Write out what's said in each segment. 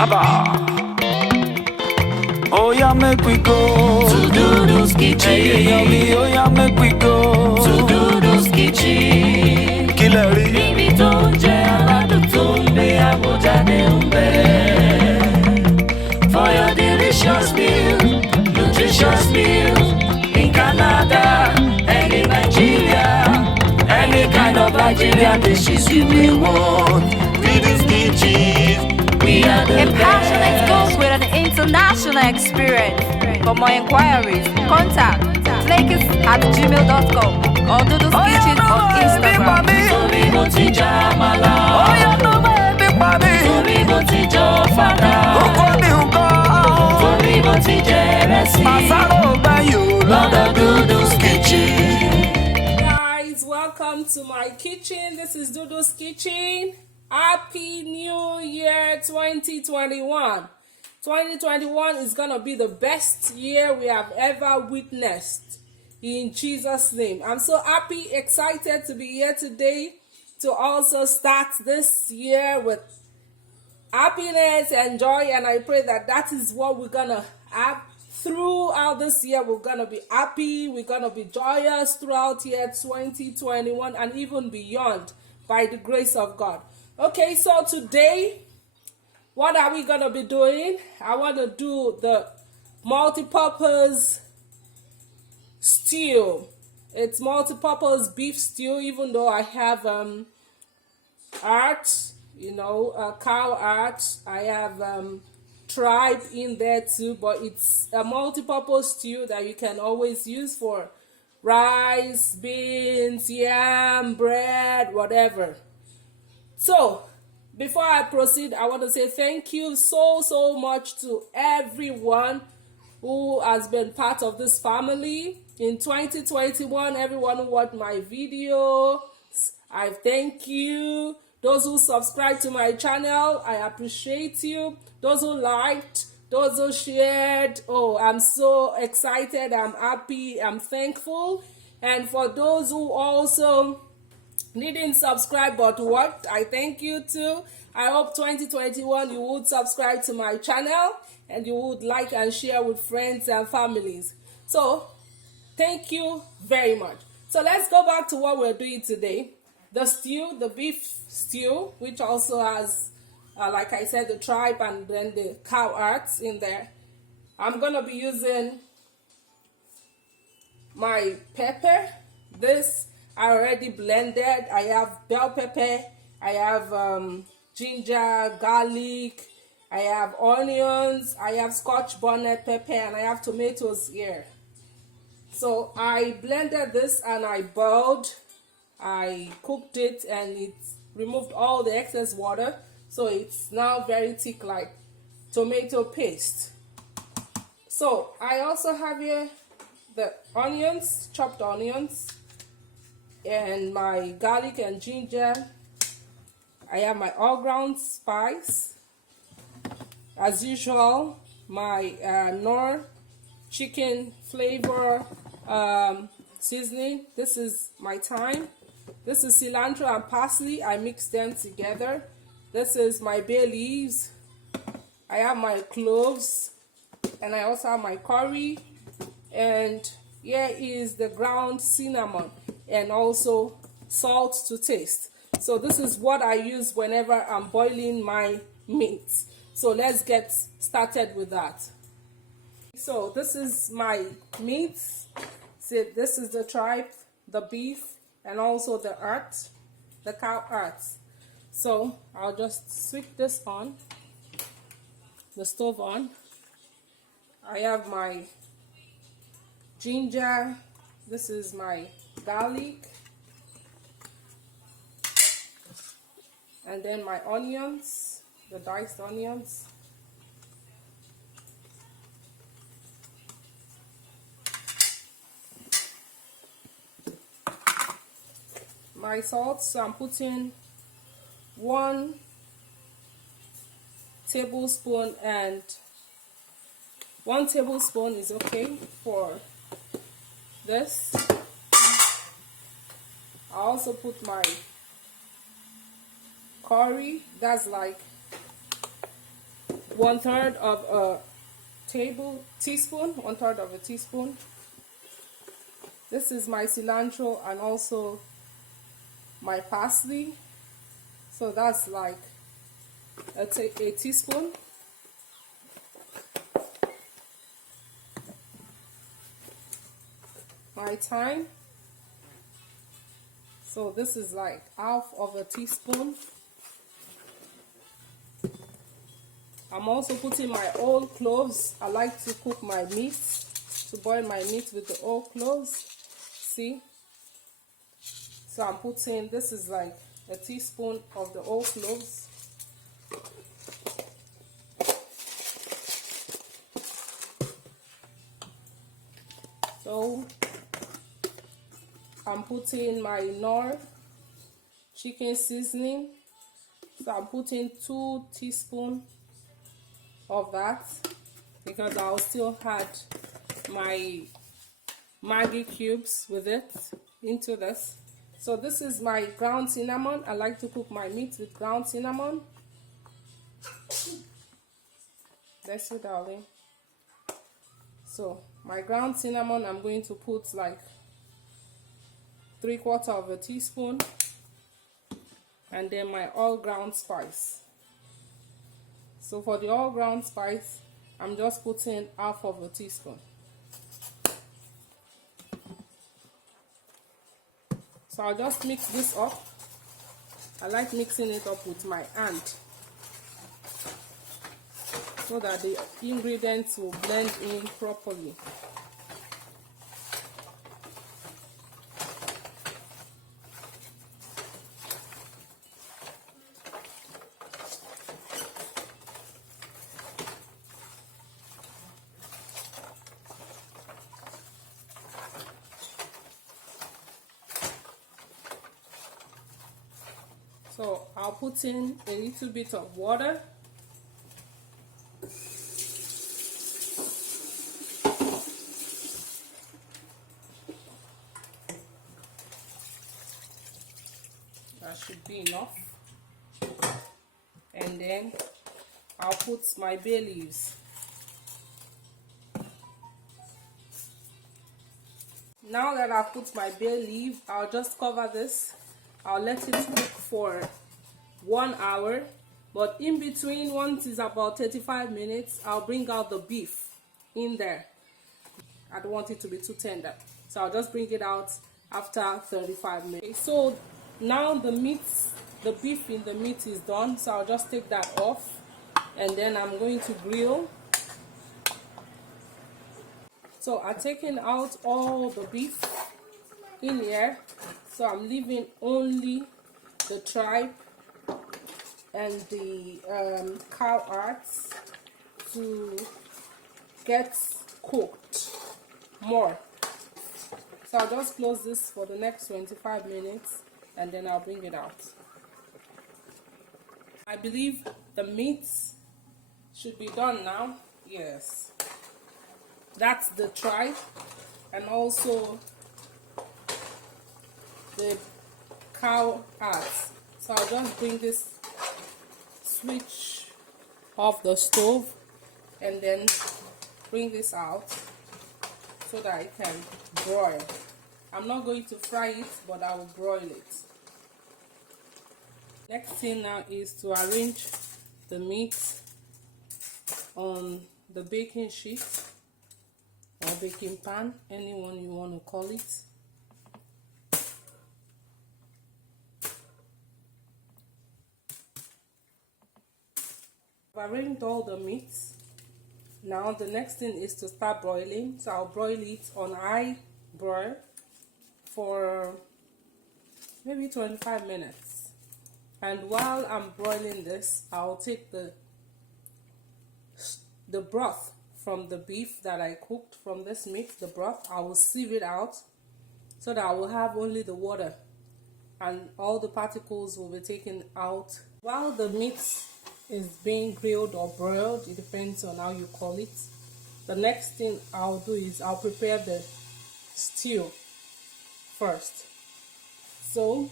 Oh yeah, make we go to Dhudhu's kitchen. Hey, oh yeah, make we go to Dhudhu's kitchen. Killeri Níbi tó ń jẹ aládùn tó ń gbé àbójáde ń bẹ. For your delicious meal, nutritious meal in Canada and in Nigeria. Any kind of Nigerian dishes you may want. Dhudhu's kitchen. We are the A Passionatecook with an international experience. For more inquiries, contact flakes@gmail.com or Dhudhu's Kitchen on Instagram. Torí mo ti jẹ àmàlà. Oh yeah, no baby, baby. Torí mo ti jẹ ọ̀fadà. Torí mo ti jẹ ìrẹsì. Lọ́dọ̀ Dhudhu's Kitchen. Guys, welcome to my kitchen. This is Dhudhu's Kitchen. Happy New Year 2021. 2021 is going to be the best year we have ever witnessed. In Jesus' name. I'm so happy, excited to be here today to also start this year with happiness and joy. And I pray that that is what we're going to have throughout this year. We're going to be happy. We're going to be joyous throughout year 2021 and even beyond by the grace of God. Okay, so today, what are we going to be doing? I want to do the multi-purpose stew. It's multi-purpose beef stew, even though I have cow heart. I have tribe in there too, but it's a multi-purpose stew that you can always use for rice, beans, yam, bread, whatever. So, before I proceed, I want to say thank you so much to everyone who has been part of this family. In 2021, everyone who watched my video, I thank you. Those who subscribed to my channel, I appreciate you. Those who liked, those who shared, oh, I'm so excited, I'm happy, I'm thankful. And for those who also didn't subscribe but what, I thank you too. I hope 2021 you would subscribe to my channel and you would like and share with friends and families. So thank you very much. So let's go back to what we're doing today. The stew, the beef stew, which also has like I said, the tripe and then the cow hearts in there. I'm gonna be using my pepper. This I already blended. I have bell pepper, I have ginger, garlic, I have onions, I have scotch bonnet pepper, and I have tomatoes here. So I blended this and I boiled, I cooked it, and it removed all the excess water. So it's now very thick like tomato paste. So I also have here the onions, chopped onions, and my garlic and ginger. I have my all ground spice, as usual, my Knorr chicken flavor seasoning. This is my thyme. This is cilantro and parsley. I mix them together. This is my bay leaves. I have my cloves, and I also have my curry, and here is the ground cinnamon and also salt to taste. So this is what I use whenever I'm boiling my meat. So let's get started with that. So this is my meat. See, this is the tripe, the beef, and also the heart, the cow heart. So I'll just switch this on, the stove on. I have my ginger. This is my garlic, and then my onions, the diced onions. My salt, so I'm putting 1 tablespoon, and 1 tablespoon is okay for this. I also put my curry, that's like 1/3 of a teaspoon. 1/3 of a teaspoon. This is my cilantro and also my parsley. So that's like a teaspoon. My thyme. So this is like half of a teaspoon. I'm also putting my whole cloves. I like to cook my meat, to boil my meat with the whole cloves. See? So I'm putting, this is like a teaspoon of the whole cloves. So I'm putting my Knorr chicken seasoning. So I'm putting 2 teaspoons of that because I'll still add my Maggi cubes with it into this. So this is my ground cinnamon. I like to cook my meat with ground cinnamon. Bless you, darling. So my ground cinnamon, I'm going to put like 3/4 of a teaspoon, and then my all ground spice. So for the all ground spice, I'm just putting half of a teaspoon. So I'll just mix this up. I like mixing it up with my hand so that the ingredients will blend in properly. So I'll put in a little bit of water. That should be enough. And then I'll put my bay leaves. Now that I've put my bay leaf, I'll just cover this. I'll let it cook for 1 hour, but in between, once it's about 35 minutes, I'll bring out the beef in there. I don't want it to be too tender, so I'll just bring it out after 35 minutes. Okay, so now the beef in the meat is done, so I'll just take that off, and then I'm going to grill. So I've taken out all the beef in here, so I'm leaving only the tripe and the cow hearts to get cooked more. So I'll just close this for the next 25 minutes and then I'll bring it out. I believe the meat should be done now. Yes, that's the tripe and also the cow hearts. So I'll just bring this switch off the stove and then bring this out so that it can broil. I'm not going to fry it, but I will broil it. Next thing now is to arrange the meat on the baking sheet or baking pan, anyone you want to call it. I've arranged all the meats. Now the next thing is to start broiling. So I'll broil it on high broil for maybe 25 minutes. And while I'm broiling this, I'll take the broth from the beef that I cooked from this meat, the broth. I will sieve it out so that I will have only the water and all the particles will be taken out. While the meat is being grilled or broiled, it depends on how you call it, the next thing I'll do is I'll prepare the stew first. So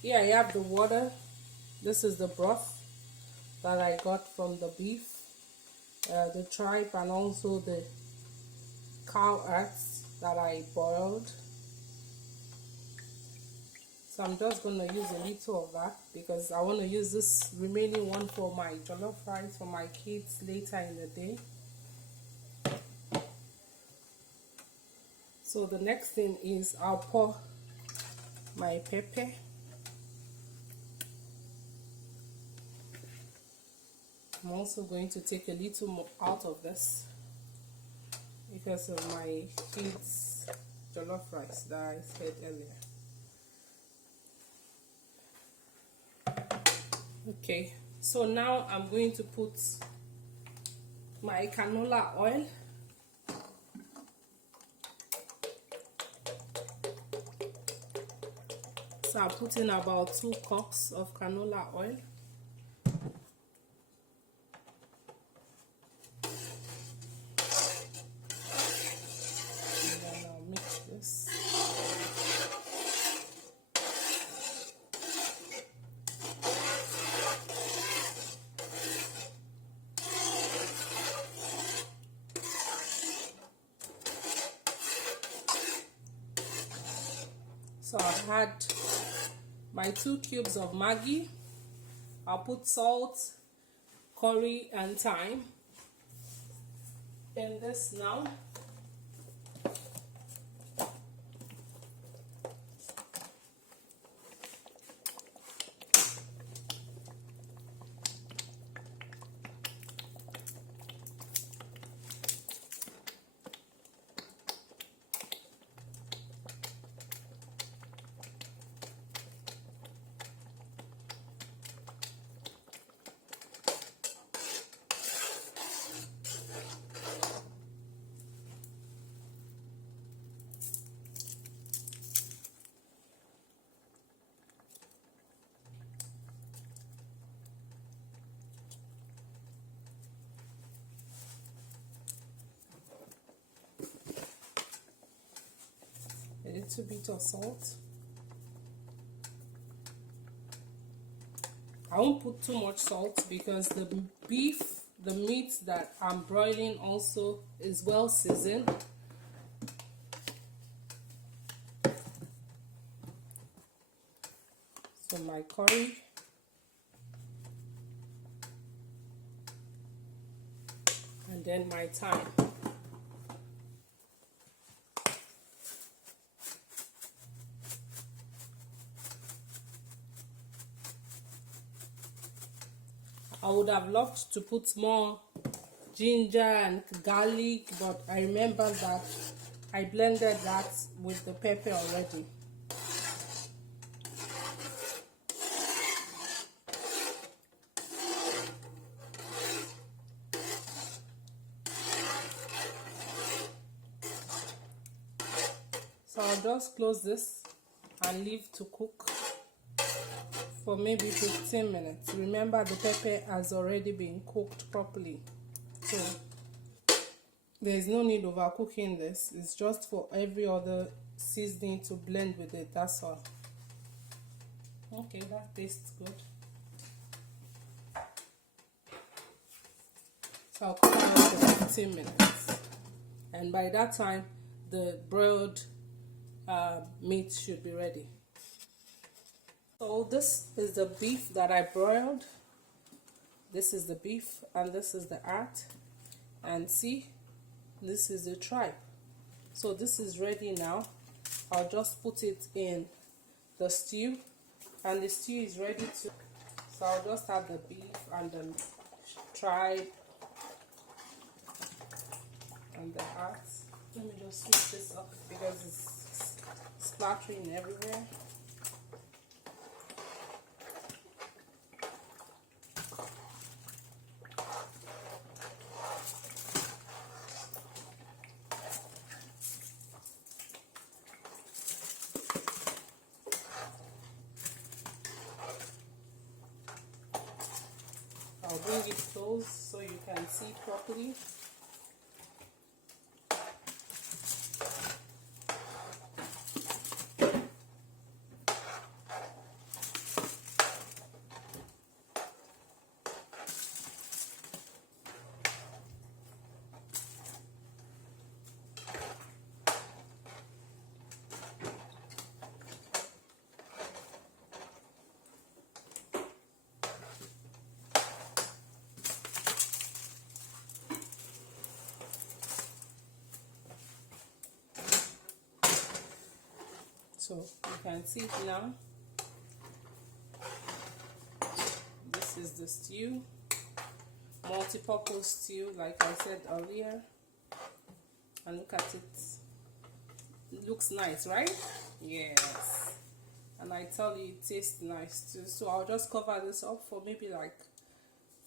here I have the water, this is the broth, that I got from the beef, the tripe, and also the cow earths that I boiled. So I'm just going to use a little of that because I want to use this remaining one for my jollof rice for my kids later in the day. So the next thing is I'll pour my pepper. I'm also going to take a little more out of this because of my kids' jollof rice that I said earlier. Okay, so now I'm going to put my canola oil. So I'll put in about 2 cups of canola oil. And then I'll mix this. So I've had my 2 cubes of Maggi. I'll put salt, curry, and thyme in this now. A little bit of salt. I won't put too much salt because the beef, the meat that I'm broiling also is well seasoned. So my curry. And then my thyme. I would have loved to put more ginger and garlic, but I remember that I blended that with the pepper already. So I'll just close this and leave to cook for maybe 15 minutes. Remember, the pepper has already been cooked properly, so there is no need of overcooking this. It's just for every other seasoning to blend with it, that's all. Okay, that tastes good. So I'll cook it for 15 minutes, and by that time the broiled meat should be ready. So this is the beef that I broiled. This is the beef and this is the heart. And see, this is the tripe. So this is ready now. I'll just put it in the stew, and the stew is ready to. So I'll just add the beef and the tripe and the heart. Let me just switch this up because it's splattering everywhere. I'll bring it close so you can see properly. So you can see it now. This is the stew, multi-purpose stew, like I said earlier. And look at it. It looks nice, right? Yes. And I tell you, it tastes nice too. So I'll just cover this up for maybe like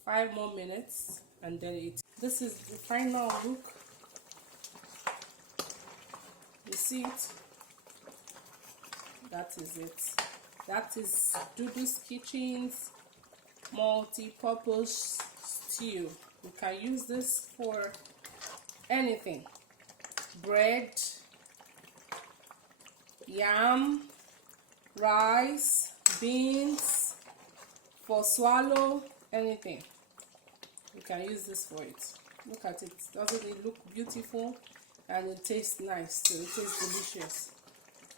5 more minutes, and then it. This is the final look. You see it? That is it. That is Dhudhu's Kitchen's multi-purpose stew. You can use this for anything. Bread, yam, rice, beans, for swallow, anything. You can use this for it. Look at it. Doesn't it look beautiful? And it tastes nice too. It tastes delicious.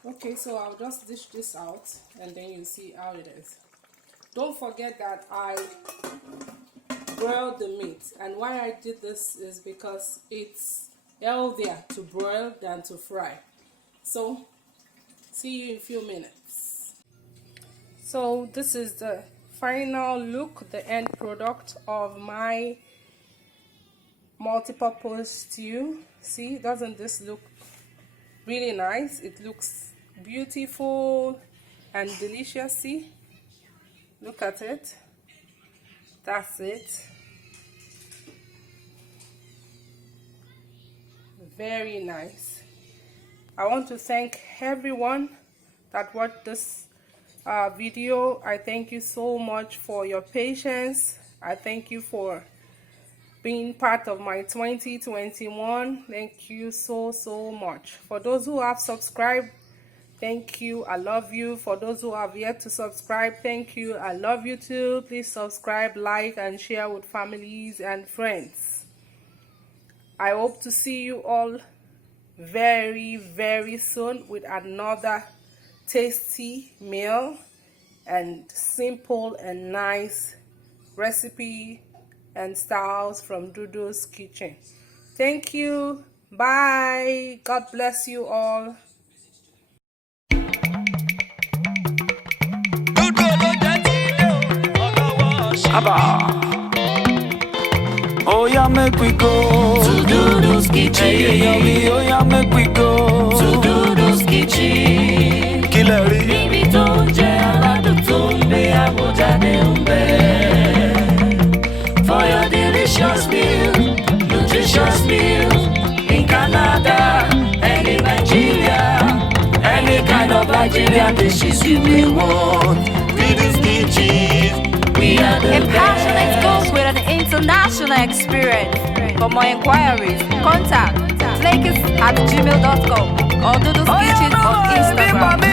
Okay, so I'll just dish this out and then you see how it is. Don't forget that I broiled the meat, and why I did this is because it's healthier to broil than to fry. So see you in a few minutes. So this is the final look, the end product of my multi-purpose stew. See, doesn't this look really nice? It looks beautiful and delicious. See, look at it. That's it. Very nice. I want to thank everyone that watched this video. I thank you so much for your patience. I thank you for being part of my 2021. Thank you so much. For those who have subscribed, thank you. I love you. For those who have yet to subscribe, thank you. I love you too. Please subscribe, like, and share with families and friends. I hope to see you all very soon with another tasty meal and simple and nice recipe and styles from Dhudhu's Kitchen. Thank you. Bye. God bless you all. Oh yeah, make we go To Dhudhu's Kitchen. Hey, oh yeah, make we go To Dhudhu's Kitchen. Killer. Níbi tó ń jẹ aládùn tó ń gbé àbójáde ń bẹ. For your delicious meal, nutritious meal, in Canada and in Nigeria, any kind of Nigerian dishes you may want. Dhudhu's Kitchen, we are the A best. Passionatecook with an international experience. For more inquiries, contact Phillips@gmail.com or Dhudhu's Kitchen on Instagram.